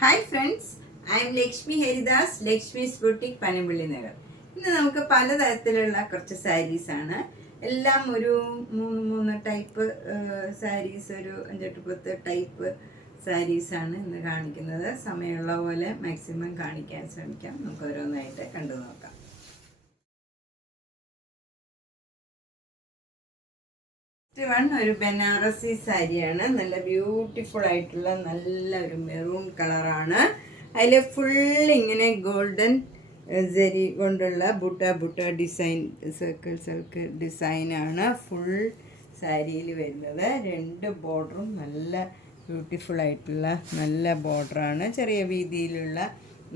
Hi friends, I M Lakshmi Haridas, Lakshmi's boutique, Panampilly Nagar. ഇന്ന് നമുക്ക് പലതരത്തിലുള്ള കുറച്ച് സാരീസാണ്. എല്ലാം ഒരു മൂന്ന് ടൈപ്പ് സാരീസ്, ഒരു 5-10 ടൈപ്പ് സാരീസാണ് ഇന്ന് കാണിക്കുന്നത്. സമയമുള്ള പോലെ മാക്സിമം കാണിക്കാൻ ശ്രമിക്കാം. നമുക്ക് ഓരോന്നായിട്ട് കണ്ടു നോക്കാം. ഒരു ബനാറസി സാരിയാണ്. നല്ല ബ്യൂട്ടിഫുൾ ആയിട്ടുള്ള നല്ല ഒരു മെറൂൺ കളറാണ്. അതിൽ ഫുൾ ഇങ്ങനെ ഗോൾഡൻ ജരി കൊണ്ടുള്ള ബുട്ട ഡിസൈൻ, സർക്കിൾ ഡിസൈനാണ് ഫുൾ സാരിയിൽ വരുന്നത്. 2 ബോർഡറും നല്ല ബ്യൂട്ടിഫുൾ ആയിട്ടുള്ള നല്ല ബോർഡറാണ്. ചെറിയ വീതിയിലുള്ള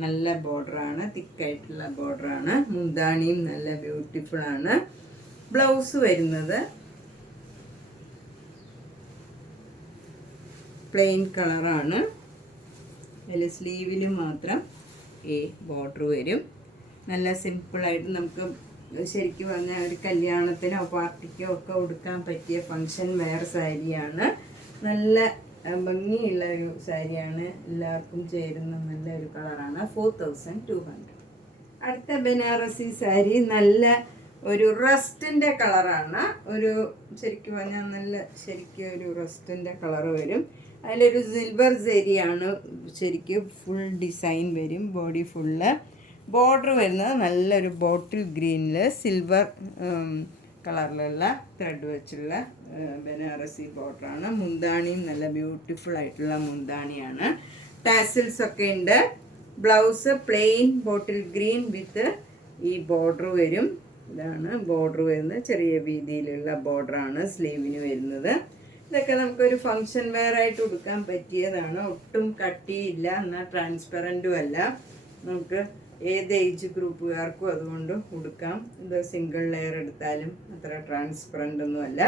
നല്ല ബോർഡറാണ്, തിക്കായിട്ടുള്ള ബോർഡറാണ്. മുന്താണിയും നല്ല ബ്യൂട്ടിഫുൾ ആണ്. ബ്ലൗസ് വരുന്നത് പ്ലെയിൻ കളറാണ്. അതിൽ സ്ലീവിൽ മാത്രം ഈ ബോർഡർ വരും. നല്ല സിമ്പിളായിട്ട് നമുക്ക് ശരിക്കും പറഞ്ഞാൽ ഒരു കല്യാണത്തിനോ പാർട്ടിക്കോ ഒക്കെ ഉടുക്കാൻ പറ്റിയ ഫങ്ഷൻ വെയർ സാരിയാണ്. നല്ല ഭംഗിയുള്ള ഒരു സാരിയാണ്, എല്ലാവർക്കും ചേരുന്ന നല്ല ഒരു കളറാണ്. 4200. അടുത്ത ബനാറസി സാരി നല്ല ഒരു റസ്റ്റിൻ്റെ കളറാണ്. ഒരു ശരിക്കും പറഞ്ഞാൽ നല്ല ശരിക്കും ഒരു റസ്റ്റിൻ്റെ കളർ വരും. അതിലൊരു സിൽവർ സെരിയാണ് ശരിക്കും ഫുൾ ഡിസൈൻ വരും. ബോഡി ഫുള്ള് ബോർഡർ വരുന്നത് നല്ലൊരു ബോട്ടിൽ ഗ്രീനിൽ സിൽവർ കളറിലുള്ള ത്രെഡ് വെച്ചുള്ള ബനാറസി ബോർഡറാണ്. മുന്താണിയും നല്ല ബ്യൂട്ടിഫുൾ ആയിട്ടുള്ള മുന്താണിയാണ്. ടാസിൽസ് ഒക്കെ ഉണ്ട്. Blouse plain bottle green with ഈ ബോർഡർ വരും. ഇതാണ് ബോർഡർ വരുന്നത്. ചെറിയ വീതിയിലുള്ള ബോർഡറാണ് സ്ലീവിന് വരുന്നത്. ഇതൊക്കെ നമുക്കൊരു ഫങ്ഷൻ വെയർ ആയിട്ട് ഉടുക്കാൻ പറ്റിയതാണ്. ഒട്ടും കട്ടിയില്ല, എന്നാൽ ട്രാൻസ്പെറൻറ്റും അല്ല. നമുക്ക് ഏത് ഏജ് ഗ്രൂപ്പുകാർക്കും അതുകൊണ്ട് ഉടുക്കാം. ഇത് സിംഗിൾ ലെയർ എടുത്താലും അത്ര ട്രാൻസ്പെറൻ്റ് ഒന്നും അല്ല,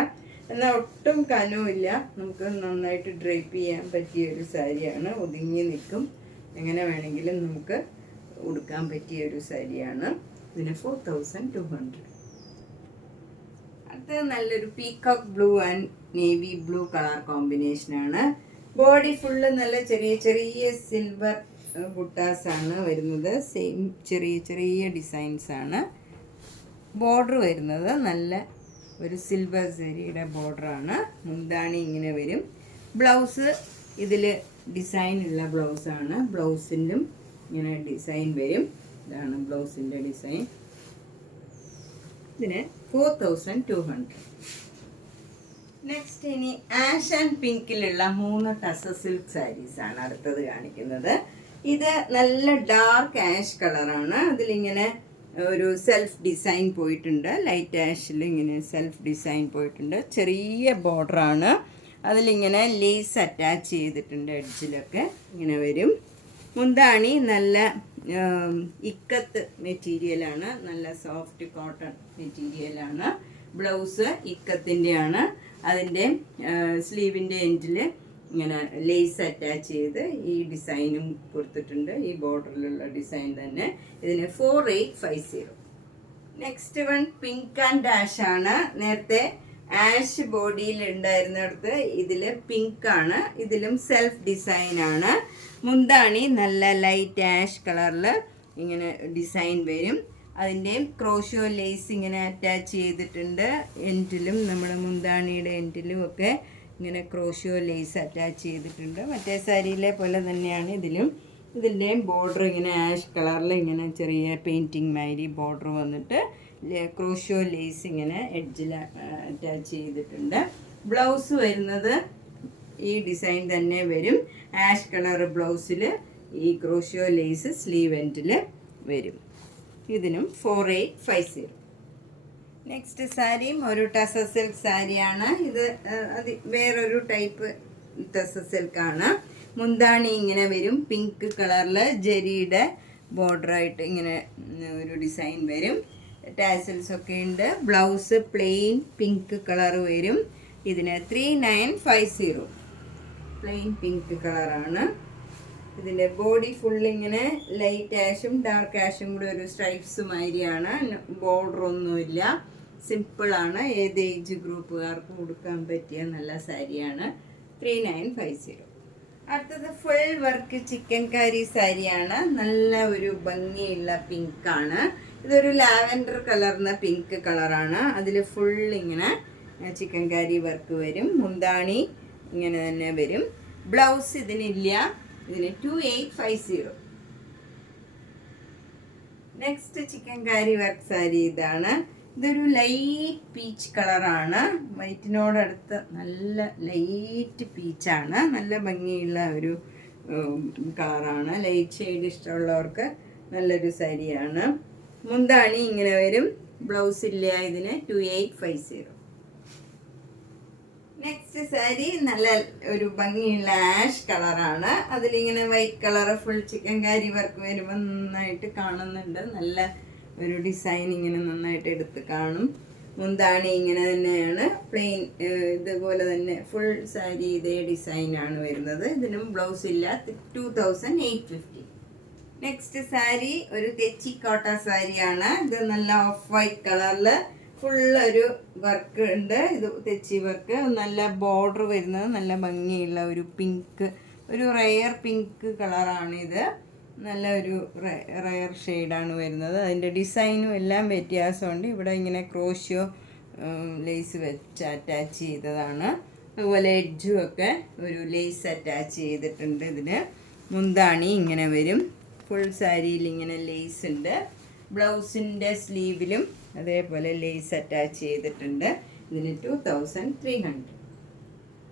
എന്നാൽ ഒട്ടും കനവുമില്ല. നമുക്ക് നന്നായിട്ട് ഡ്രൈപ്പ് ചെയ്യാൻ പറ്റിയ ഒരു സാരിയാണ്. ഒതുങ്ങി നിൽക്കും, എങ്ങനെ വേണമെങ്കിലും നമുക്ക് ഉടുക്കാൻ പറ്റിയ ഒരു സാരിയാണ്. ഇതിന് 4200. അടുത്തത് നല്ലൊരു peacock blue and navy blue colour കോമ്പിനേഷനാണ്. ബോഡി ഫുള്ള് നല്ല ചെറിയ ചെറിയ സിൽവർ ബുട്ടാസാണ് വരുന്നത്. സെയിം ചെറിയ ചെറിയ ഡിസൈൻസാണ്. ബോർഡർ വരുന്നത് നല്ല ഒരു സിൽവർ സെരിയുടെ ബോർഡറാണ്. മുന്താണി ഇങ്ങനെ വരും. ബ്ലൗസ് ഇതിൽ ഡിസൈനുള്ള ബ്ലൗസാണ്. ബ്ലൗസിലും ഇങ്ങനെ ഡിസൈൻ വരും. ഇതാണ് ബ്ലൗസിൻ്റെ ഡിസൈൻ. ഇതിന് 4200. നെക്സ്റ്റ് ഇനി ആഷ് ആൻഡ് പിങ്കിലുള്ള 3 ടസർ സിൽക്ക് സാരീസാണ് അടുത്തത് കാണിക്കുന്നത്. ഇത് നല്ല ഡാർക്ക് ആഷ് കളറാണ്. അതിലിങ്ങനെ ഒരു സെൽഫ് ഡിസൈൻ പോയിട്ടുണ്ട്. ലൈറ്റ് ആഷിൽ ഇങ്ങനെ സെൽഫ് ഡിസൈൻ പോയിട്ടുണ്ട്. ചെറിയ ബോർഡറാണ്. അതിലിങ്ങനെ ലേസ് അറ്റാച്ച് ചെയ്തിട്ടുണ്ട്. എഡ്ജിലൊക്കെ ഇങ്ങനെ വരും. മുന്താണി നല്ല ഇക്കത്ത് മെറ്റീരിയലാണ്, നല്ല സോഫ്റ്റ് കോട്ടൺ മെറ്റീരിയലാണ്. ബ്ലൗസ് ഇക്കത്തിൻ്റെയാണ്. അതിൻ്റെ സ്ലീവിൻ്റെ എൻഡിൽ ഇങ്ങനെ ലേസ് അറ്റാച്ച് ചെയ്ത് ഈ ഡിസൈനും കൊടുത്തിട്ടുണ്ട്. ഈ ബോർഡറിലുള്ള ഡിസൈൻ തന്നെ. ഇതിന് 4850. Next one pink and ash ആണ്. നേരത്തെ ആഷ് ബോഡിയിൽ ഉണ്ടായിരുന്നിടത്ത് ഇതിൽ പിങ്ക് ആണ്. ഇതിലും സെൽഫ് ഡിസൈനാണ്. മുന്താണി നല്ല ലൈറ്റ് ആഷ് കളറിൽ ഇങ്ങനെ ഡിസൈൻ വരും. അതിൻ്റെ ക്രോഷ്യോ ലേസ് ഇങ്ങനെ അറ്റാച്ച് ചെയ്തിട്ടുണ്ട്. എൻഡിലും നമ്മുടെ മുന്താണിയുടെ എൻഡിലും ഒക്കെ ഇങ്ങനെ ക്രോഷ്യോ ലേസ് അറ്റാച്ച് ചെയ്തിട്ടുണ്ട്. മറ്റേ സാരിയിലെ പോലെ തന്നെയാണ് ഇതിലും. ഇതിൻ്റെയും ബോർഡർ ഇങ്ങനെ ആഷ് കളറിൽ ഇങ്ങനെ ചെറിയ പെയിൻറ്റിങ് മാതിരി ബോർഡർ വന്നിട്ട് ക്രോഷ്യോ ലേസ് ഇങ്ങനെ എഡ്ജിൽ അറ്റാച്ച് ചെയ്തിട്ടുണ്ട്. ബ്ലൗസ് വരുന്നത് ഈ ഡിസൈൻ തന്നെ വരും. ആഷ് കളർ ബ്ലൗസിൽ ഈ ക്രോഷ്യോ ലേസ് സ്ലീവ് എൻഡിൽ വരും. ഇതിനും 4850. നെക്സ്റ്റ് സാരിയും ഒരു ടസർ സിൽക്ക് സാരിയാണ്. ഇത് വേറൊരു ടൈപ്പ് ടസർ സിൽക്കാണ്. മുന്താണി ഇങ്ങനെ വരും. പിങ്ക് കളറിൽ ജെരിയുടെ ബോർഡറായിട്ട് ഇങ്ങനെ ഒരു ഡിസൈൻ വരും. ടാസൽസ് ഒക്കെ ഉണ്ട്. ബ്ലൗസ് പ്ലെയിൻ പിങ്ക് കളർ വരും. ഇതിന് 3950. പ്ലെയിൻ പിങ്ക് കളറാണ്. ഇതിൻ്റെ ബോഡി ഫുള്ളിങ്ങനെ ലൈറ്റ് ആഷും ഡാർക്ക് ആഷും കൂടെ ഒരു സ്ട്രൈപ്സ് മാതിരിയാണ്. ബോർഡറൊന്നുമില്ല, സിമ്പിളാണ്. ഏത് ഏജ് ഗ്രൂപ്പുകാർക്കും ഉടുക്കാൻ പറ്റിയ നല്ല സാരിയാണ്. 3950. അടുത്തത് ഫുൾ വർക്ക് ചിക്കൻ കാരി സാരിയാണ്. നല്ല ഒരു ഭംഗിയുള്ള പിങ്കാണ്. ഇതൊരു ലാവൻഡർ കലർന്ന പിങ്ക് കളറാണ്. അതിൽ ഫുൾ ഇങ്ങനെ ചിക്കൻ കാരി വർക്ക് വരും. മുന്താണി ഇങ്ങനെ തന്നെ വരും. ബ്ലൗസ് ഇതിനില്ല. ഇതിന് 2850. നെക്സ്റ്റ് ചിക്കൻ കാരി വർക്ക് സാരി ഇതാണ്. ഇതൊരു ലൈറ്റ് പീച്ച് കളറാണ്. വൈറ്റിനോടടുത്ത് നല്ല ലൈറ്റ് പീച്ചാണ്. നല്ല ഭംഗിയുള്ള ഒരു കളറാണ്. ലൈറ്റ് ഷെയ്ഡ് ഇഷ്ടമുള്ളവർക്ക് നല്ലൊരു സാരിയാണ്. മുന്താണി ഇങ്ങനെ വരും. ബ്ലൗസ് ഇല്ല. ഇതിന് 2850. നെക്സ്റ്റ് സാരി നല്ല ഒരു ഭംഗിയുള്ള ആഷ് കളറാണ്. അതിലിങ്ങനെ വൈറ്റ് കളർ ഫുൾ ചിക്കൻ കാരി വർക്ക് വരുമ്പോൾ നന്നായിട്ട് കാണുന്നുണ്ട്. നല്ല ഒരു ഡിസൈൻ ഇങ്ങനെ നന്നായിട്ട് എടുത്ത് കാണും. മുന്താണി ഇങ്ങനെ തന്നെയാണ്. പ്ലെയിൻ ഇതുപോലെ തന്നെ ഫുൾ സാരി ഇതേ ഡിസൈനാണ് വരുന്നത്. ഇതിനും ബ്ലൗസ് ഇല്ല. 2850. നെക്സ്റ്റ് സാരി ഒരു തെച്ചിക്കോട്ട സാരിയാണ്. ഇത് നല്ല ഓഫ് വൈറ്റ് കളറിൽ ഫുള്ളൊരു വർക്ക് ഉണ്ട്. ഇത് തെച്ചി വർക്ക്. നല്ല ബോർഡർ വരുന്നത് നല്ല ഭംഗിയുള്ള ഒരു പിങ്ക്, ഒരു റെയർ പിങ്ക് കളറാണിത്. നല്ല ഒരു റെയർ ഷെയ്ഡാണ് വരുന്നത്. അതിൻ്റെ ഡിസൈനും എല്ലാം വ്യത്യാസമുണ്ട്. ഇവിടെ ഇങ്ങനെ ക്രോഷ്യോ ലേസ് വെച്ച് അറ്റാച്ച് ചെയ്തതാണ്. അതുപോലെ എഡ്ജും ഒക്കെ ഒരു ലേസ് അറ്റാച്ച് ചെയ്തിട്ടുണ്ട്. ഇതിന് മുന്താണി ഇങ്ങനെ വരും. ഫുൾ സാരിയിൽ ഇങ്ങനെ ലേസ് ഉണ്ട്. ബ്ലൗസിൻ്റെ സ്ലീവിലും അതേപോലെ ലേസ് അറ്റാച്ച് ചെയ്തിട്ടുണ്ട്. ഇതിന് 2300.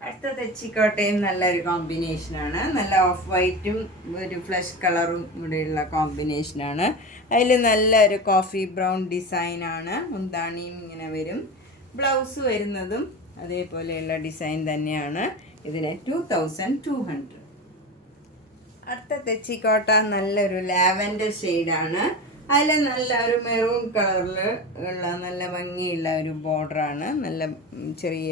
അടുത്ത തെച്ചിക്കോട്ടയും നല്ലൊരു കോമ്പിനേഷനാണ്. നല്ല ഓഫ് വൈറ്റും ഒരു ഫ്ലഷ് കളറും കൂടെയുള്ള കോമ്പിനേഷനാണ്. അതിൽ നല്ലൊരു കോഫി ബ്രൗൺ ഡിസൈനാണ്. മുന്താണിയും ഇങ്ങനെ വരും. ബ്ലൗസ് വരുന്നതും അതേപോലെയുള്ള ഡിസൈൻ തന്നെയാണ്. ഇതിന് 2200. അടുത്ത തെച്ചിക്കോട്ട നല്ലൊരു ലാവൻഡർ ഷെയ്ഡാണ്. അതിൽ നല്ല ഒരു മെറൂൺ കളറിൽ ഉള്ള നല്ല ഭംഗിയുള്ള ഒരു ബോർഡറാണ്. നല്ല ചെറിയ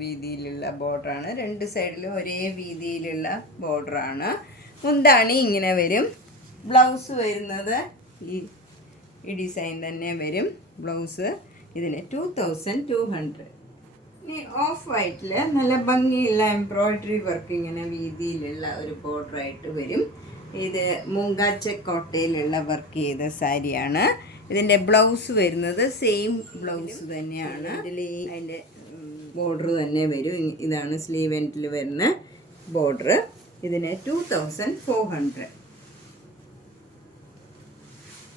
വീതിയിലുള്ള ബോർഡറാണ്. രണ്ട് സൈഡിലും ഒരേ വീതിയിലുള്ള ബോർഡറാണ്. മുന്താണി ഇങ്ങനെ വരും. ബ്ലൗസ് വരുന്നത് ഈ ഡിസൈൻ തന്നെ വരും. ബ്ലൗസ് ഇതിന് 2200. ഇനി ഓഫ് വൈറ്റിൽ നല്ല ഭംഗിയുള്ള എംബ്രോയ്ഡറി വർക്ക് ഇങ്ങനെ വീതിയിലുള്ള ഒരു ബോർഡറായിട്ട് വരും. ഇത് മൂങ്കാച്ചക്കോട്ടയിലുള്ള വർക്ക് ചെയ്ത സാരിയാണ്. ഇതിൻ്റെ ബ്ലൗസ് വരുന്നത് സെയിം ബ്ലൗസ് തന്നെയാണ്. അതിൻ്റെ ബോർഡർ തന്നെ വരും. ഇതാണ് സ്ലീവ് എൻഡിൽ വരുന്ന ബോർഡർ. ഇതിന് 2400.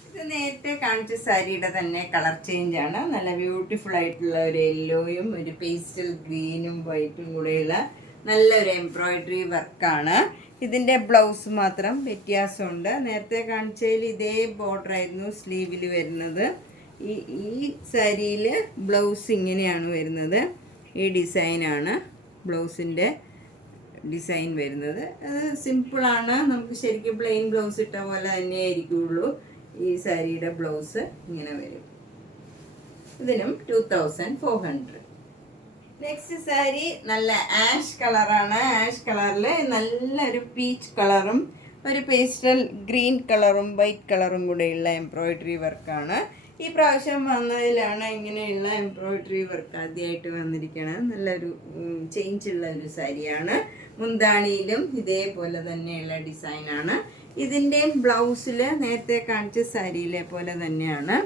ഇത് നേരത്തെ കാണിച്ച സാരിയുടെ തന്നെ കളർ ചേഞ്ചാണ്. നല്ല ബ്യൂട്ടിഫുൾ ആയിട്ടുള്ള ഒരു യെല്ലോയും ഒരു പേസ്റ്റൽ ഗ്രീനും വൈറ്റും കൂടെയുള്ള നല്ലൊരു എംബ്രോയ്ഡറി വർക്കാണ്. ഇതിൻ്റെ ബ്ലൗസ് മാത്രം വ്യത്യാസമുണ്ട്. നേരത്തെ കാണിച്ചതിൽ ഇതേ ബോർഡർ ആയിരുന്നു സ്ലീവിൽ വരുന്നത്. ഈ സാരിയിൽ ബ്ലൗസ് ഇങ്ങനെയാണ് വരുന്നത്. ഈ ഡിസൈനാണ് ബ്ലൗസിൻ്റെ ഡിസൈൻ വരുന്നത്. അത് സിമ്പിളാണ്. നമുക്ക് ശരിക്കും പ്ലെയിൻ ബ്ലൗസ് ഇട്ട പോലെ തന്നെ ആയിരിക്കുള്ളൂ. ഈ സാരിയുടെ ബ്ലൗസ് ഇങ്ങനെ വരും. ഇതിനും 2400. നെക്സ്റ്റ് സാരി നല്ല ആഷ് കളറാണ്. ആഷ് കളറിൽ നല്ലൊരു പീച്ച് കളറും ഒരു പേസ്റ്റൽ ഗ്രീൻ കളറും വൈറ്റ് കളറും കൂടെയുള്ള എംബ്രോയ്ഡറി വർക്കാണ്. ഈ പ്രാവശ്യം വന്നതിലാണ് ഇങ്ങനെയുള്ള എംബ്രോയ്ഡറി വർക്ക് ആദ്യമായിട്ട് വന്നിരിക്കുന്നത്. നല്ലൊരു ചേഞ്ചുള്ള ഒരു സാരിയാണ്. മുന്താണിയിലും ഇതേപോലെ തന്നെയുള്ള ഡിസൈനാണ്. ഇതിൻ്റെയും ബ്ലൗസിൽ നേരത്തെ കാണിച്ച സാരിയിലെ പോലെ തന്നെയാണ്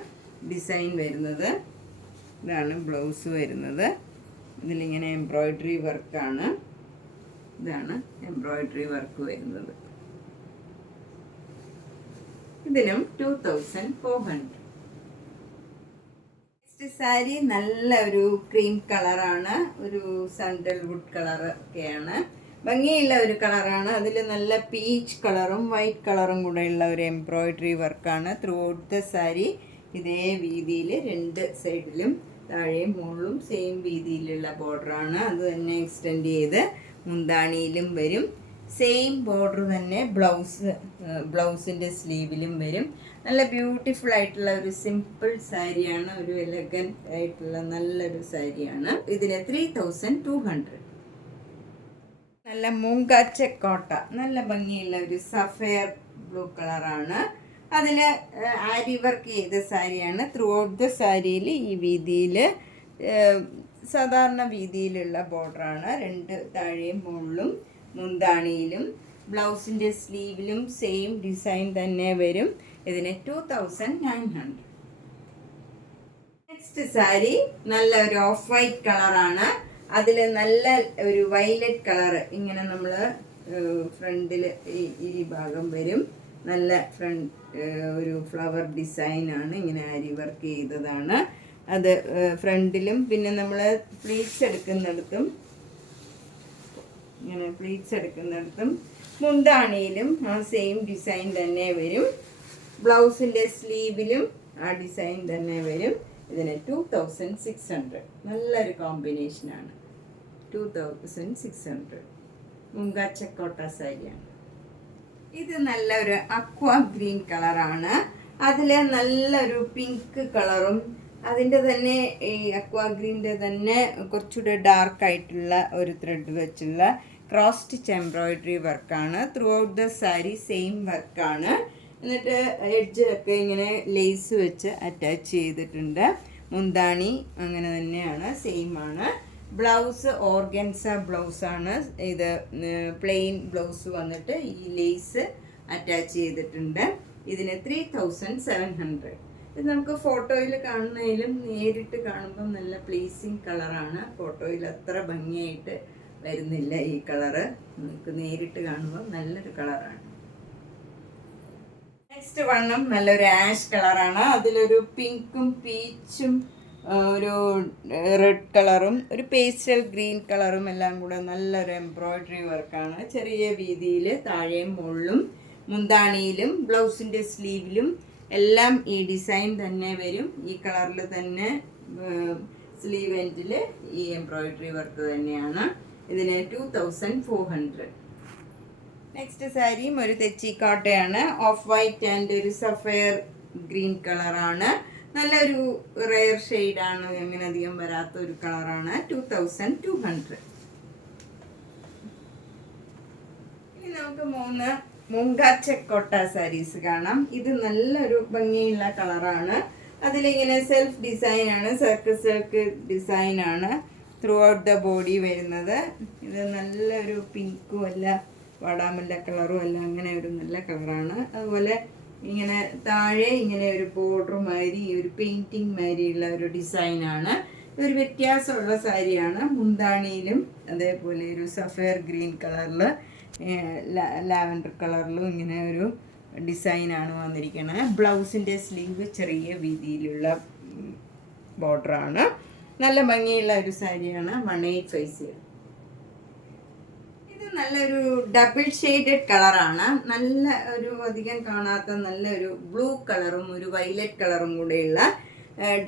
ഡിസൈൻ വരുന്നത്. ഇതാണ് ബ്ലൗസ് വരുന്നത്. ഇതിലിങ്ങനെ എംബ്രോയ്ഡറി വർക്കാണ്. ഇതാണ് എംബ്രോയ്ഡറി വർക്ക് വരുന്നത്. ഇതിനും 2400. നെക്സ്റ്റ് സാരി നല്ല ഒരു ക്രീം കളറാണ്. ഒരു സാൻഡൽ വുഡ് കളർ ഒക്കെയാണ്. ഭംഗിയുള്ള ഒരു കളറാണ്. അതിൽ നല്ല പീച്ച് കളറും വൈറ്റ് കളറും കൂടെയുള്ള ഒരു എംബ്രോയ്ഡറി വർക്കാണ്. ത്രൂ ഔട്ട് ദ സാരി ഇതേ വീതിയിൽ രണ്ട് സൈഡിലും താഴെയും മുകളിലും സെയിം വീതിയിലുള്ള ബോർഡറാണ്. അത് തന്നെ എക്സ്റ്റെൻഡ് ചെയ്ത് മുന്താണിയിലും വരും. സെയിം ബോർഡർ തന്നെ ബ്ലൗസിൻ്റെ സ്ലീവിലും വരും. നല്ല ബ്യൂട്ടിഫുൾ ആയിട്ടുള്ള ഒരു സിമ്പിൾ സാരിയാണ്. ഒരു എലഗൻറ്റ് ആയിട്ടുള്ള നല്ലൊരു സാരിയാണ്. ഇതിന് 3200. നല്ല മൂങ്കാച്ചക്കോട്ട നല്ല ഭംഗിയുള്ള ഒരു സഫയർ ബ്ലൂ കളറാണ്. അതിൽ ആരി വർക്ക് ചെയ്ത സാരിയാണ്. ത്രൂ ഔട്ട് ദ സാരിയിൽ ഈ വീതിയിൽ സാധാരണ വീതിയിലുള്ള ബോർഡറാണ്. രണ്ട് താഴെയും മുകളിലും മുന്താണിയിലും ബ്ലൗസിൻ്റെ സ്ലീവിലും സെയിം ഡിസൈൻ തന്നെ വരും. ഇതിന് 2900. നെക്സ്റ്റ് സാരി നല്ല ഒരു ഓഫ് വൈറ്റ് കളറാണ്. അതിൽ നല്ല ഒരു വയലറ്റ് കളർ ഇങ്ങനെ നമ്മൾ ഫ്രണ്ടിൽ ഈ ഭാഗം വരും. നല്ല ഒരു ഫ്ലവർ ഡിസൈനാണ്, ഇങ്ങനെ അരി വർക്ക് ചെയ്തതാണ് അത് ഫ്രണ്ടിലും. പിന്നെ നമ്മൾ പ്ലീറ്റ്സ് എടുക്കുന്നിടത്തും ഇങ്ങനെ പ്ലീറ്റ്സ് എടുക്കുന്നിടത്തും മുന്താണിയിലും ആ സെയിം ഡിസൈൻ തന്നെ വരും. ബ്ലൗസിൻ്റെ സ്ലീവിലും ആ ഡിസൈൻ തന്നെ വരും. ഇതിന് 2600. നല്ലൊരു കോമ്പിനേഷനാണ്. 2600 മുങ്ക ചക്കോട്ട സാരിയാണ്. ഇത് നല്ലൊരു അക്വാ ഗ്രീൻ കളറാണ്. അതിൽ നല്ലൊരു പിങ്ക് കളറും അതിൻ്റെ തന്നെ ഈ അക്വാ ഗ്രീൻ്റെ തന്നെ കുറച്ചുകൂടെ ഡാർക്കായിട്ടുള്ള ഒരു ത്രെഡ് വെച്ചുള്ള ക്രോസ് സ്റ്റിച്ച് എംബ്രോയിഡറി വർക്കാണ്. Through out the sari same വർക്കാണ്. എന്നിട്ട് എഡ്ജൊക്കെ ഇങ്ങനെ ലേസ് വെച്ച് അറ്റാച്ച് ചെയ്തിട്ടുണ്ട്. മുന്താണി അങ്ങനെ തന്നെയാണ്, സെയിം ആണ്. ബ്ലൗസ് ഓർഗൻസ ബ്ലൗസാണ്. ഇത് പ്ലെയിൻ ബ്ലൗസ് വന്നിട്ട് ഈ ലേസ് അറ്റാച്ച് ചെയ്തിട്ടുണ്ട്. ഇതിന് 3700. ഇത് നമുക്ക് ഫോട്ടോയിൽ കാണുന്നതിലും നേരിട്ട് കാണുമ്പോൾ നല്ല പ്ലീസിങ് കളറാണ്. ഫോട്ടോയിൽ അത്ര ഭംഗിയായിട്ട് വരുന്നില്ല ഈ കളറ്. നമുക്ക് നേരിട്ട് കാണുമ്പോൾ നല്ലൊരു കളറാണ്. നെക്സ്റ്റ് വണ്ണം നല്ലൊരു ആഷ് കളറാണ്. അതിലൊരു പിങ്കും പീച്ചും ഒരു റെഡ് കളറും ഒരു പേസ്റ്റൽ ഗ്രീൻ കളറും എല്ലാം കൂടെ നല്ലൊരു എംബ്രോയിഡറി വർക്കാണ്. ചെറിയ വീതിയിൽ താഴെയും മുകളിലും മുന്താണിയിലും ബ്ലൗസിൻ്റെ സ്ലീവിലും എല്ലാം ഈ ഡിസൈൻ തന്നെ വരും. ഈ കളറിൽ തന്നെ സ്ലീവ് എൻഡിൽ ഈ എംബ്രോയിഡറി വർക്ക് തന്നെയാണ്. ഇതിന് 2400. നെക്സ്റ്റ് സാരിയും ഒരു തെച്ചിക്കോട്ടയാണ്. ഓഫ് വൈറ്റ് ആൻഡ് ഒരു സഫയർ ഗ്രീൻ കളറാണ്. നല്ലൊരു റെയർ ഷെയ്ഡാണ്, അങ്ങനെ അധികം വരാത്ത ഒരു കളറാണ്. 2200. ഇനി നമുക്ക് 3 മുങ്ക ചക്കോട്ട സാരീസ് കാണാം. ഇത് നല്ലൊരു ഭംഗിയുള്ള കളറാണ്. അതിലിങ്ങനെ സെൽഫ് ഡിസൈനാണ്, സർക്കിൾ ഡിസൈനാണ് ത്രൂ ഔട്ട് ദ ബോഡി വരുന്നത്. ഇത് നല്ലൊരു പിങ്കും അല്ല വാടാമല്ല കളറും അല്ല, അങ്ങനെ ഒരു നല്ല കളറാണ്. അതുപോലെ ഇങ്ങനെ താഴെ ഇങ്ങനെ ഒരു ബോർഡർ മാതിരി ഒരു പെയിൻറ്റിങ് മാതിരിയുള്ള ഒരു ഡിസൈനാണ്. ഇതൊരു വ്യത്യാസമുള്ള സാരിയാണ്. മുന്താണിയിലും അതേപോലെ ഒരു സഫയർ ഗ്രീൻ കളറിൽ ലാവൻഡർ കളറിലും ഇങ്ങനെ ഒരു ഡിസൈനാണ് വന്നിരിക്കുന്നത്. ബ്ലൗസിൻ്റെ സ്ലീവ് ചെറിയ വീതിയിലുള്ള ബോർഡറാണ്. നല്ല ഭംഗിയുള്ള ഒരു സാരിയാണ്. 185. ഇത് നല്ലൊരു ഡബിൾ ഷെയ്ഡഡ് കളറാണ്. നല്ല ഒരു അധികം കാണാത്ത നല്ലൊരു ബ്ലൂ കളറും ഒരു വയലറ്റ് കളറും കൂടെയുള്ള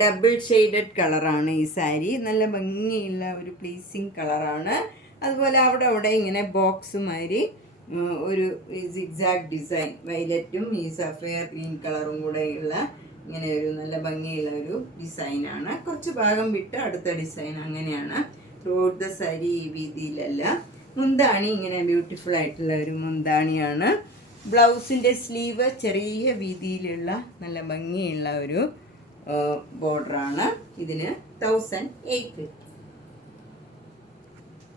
ഡബിൾ ഷെയ്ഡഡ് കളറാണ് ഈ സാരി. നല്ല ഭംഗിയുള്ള ഒരു പ്ലീസിങ് കളറാണ്. അതുപോലെ അവിടെ ഇങ്ങനെ ബോക്സ് മാതിരി ഒരു സിഗ്സാഗ് ഡിസൈൻ, വയലറ്റും ഈ സഫയർ ഗ്രീൻ കളറും കൂടെയുള്ള ഇങ്ങനെ ഒരു നല്ല ഭംഗിയുള്ള ഒരു ഡിസൈനാണ്. കുറച്ച് ഭാഗം വിട്ട് അടുത്ത ഡിസൈൻ, അങ്ങനെയാണ്. ത്രൂ ഔട്ട് ദ സാരി ഈ വീതിയിലല്ല. മുന്താണി ഇങ്ങനെ ബ്യൂട്ടിഫുൾ ആയിട്ടുള്ള ഒരു മുന്താണിയാണ്. ബ്ലൗസിൻ്റെ സ്ലീവ് ചെറിയ വീതിയിലുള്ള നല്ല ഭംഗിയുള്ള ഒരു ബോർഡറാണ്. ഇതിന് 1850.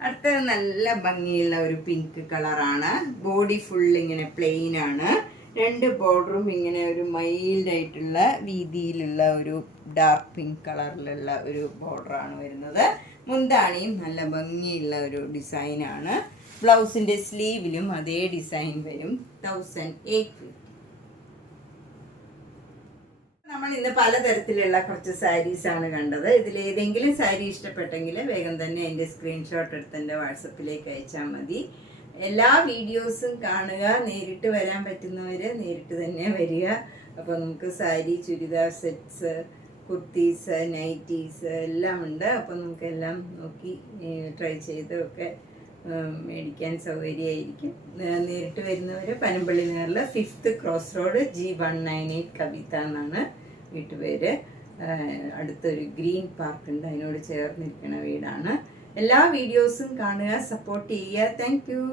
അടുത്തത് നല്ല ഭംഗിയുള്ള ഒരു പിങ്ക് കളറാണ്. ബോഡി ഫുൾ ഇങ്ങനെ പ്ലെയിൻ ആണ്. 2 ബോർഡറും ഇങ്ങനെ ഒരു മൈൽഡായിട്ടുള്ള വീതിയിലുള്ള ഒരു ഡാർക്ക് പിങ്ക് കളറിലുള്ള ഒരു ബോർഡറാണ് വരുന്നത്. മുന്താണിയും നല്ല ഭംഗിയുള്ള ഒരു ഡിസൈനാണ്. ബ്ലൗസിൻ്റെ സ്ലീവിലും അതേ ഡിസൈൻ വരും. 1850. നമ്മൾ ഇന്ന് പലതരത്തിലുള്ള കുറച്ച് സാരീസാണ് കണ്ടത്. ഇതിലേതെങ്കിലും സാരി ഇഷ്ടപ്പെട്ടെങ്കിൽ വേഗം തന്നെ എൻ്റെ സ്ക്രീൻഷോട്ട് എടുത്ത് എൻ്റെ വാട്സപ്പിലേക്ക് അയച്ചാൽ മതി. എല്ലാ വീഡിയോസും കാണുക. നേരിട്ട് വരാൻ പറ്റുന്നവർ നേരിട്ട് തന്നെ വരിക. അപ്പോൾ നമുക്ക് സാരി, ചുരിദാർ സെറ്റ്സ്, കുർത്തീസ്, നൈറ്റീസ് എല്ലാം ഉണ്ട്. അപ്പോൾ നമുക്കെല്ലാം നോക്കി ട്രൈ ചെയ്തൊക്കെ മേടിക്കാൻ സൗകര്യമായിരിക്കും. നേരിട്ട് വരുന്നവർ പനമ്പള്ളി നേറിൽ 5th cross road G198 Kavitha എന്നാണ് വീട്ടുപേര്. അടുത്തൊരു ഗ്രീൻ പാർക്ക് ഉണ്ട്, അതിനോട് ചേർന്നിരിക്കുന്ന വീടാണ്. എല്ലാ വീഡിയോസും കാണുക, സപ്പോർട്ട് ചെയ്യുക. Thank you.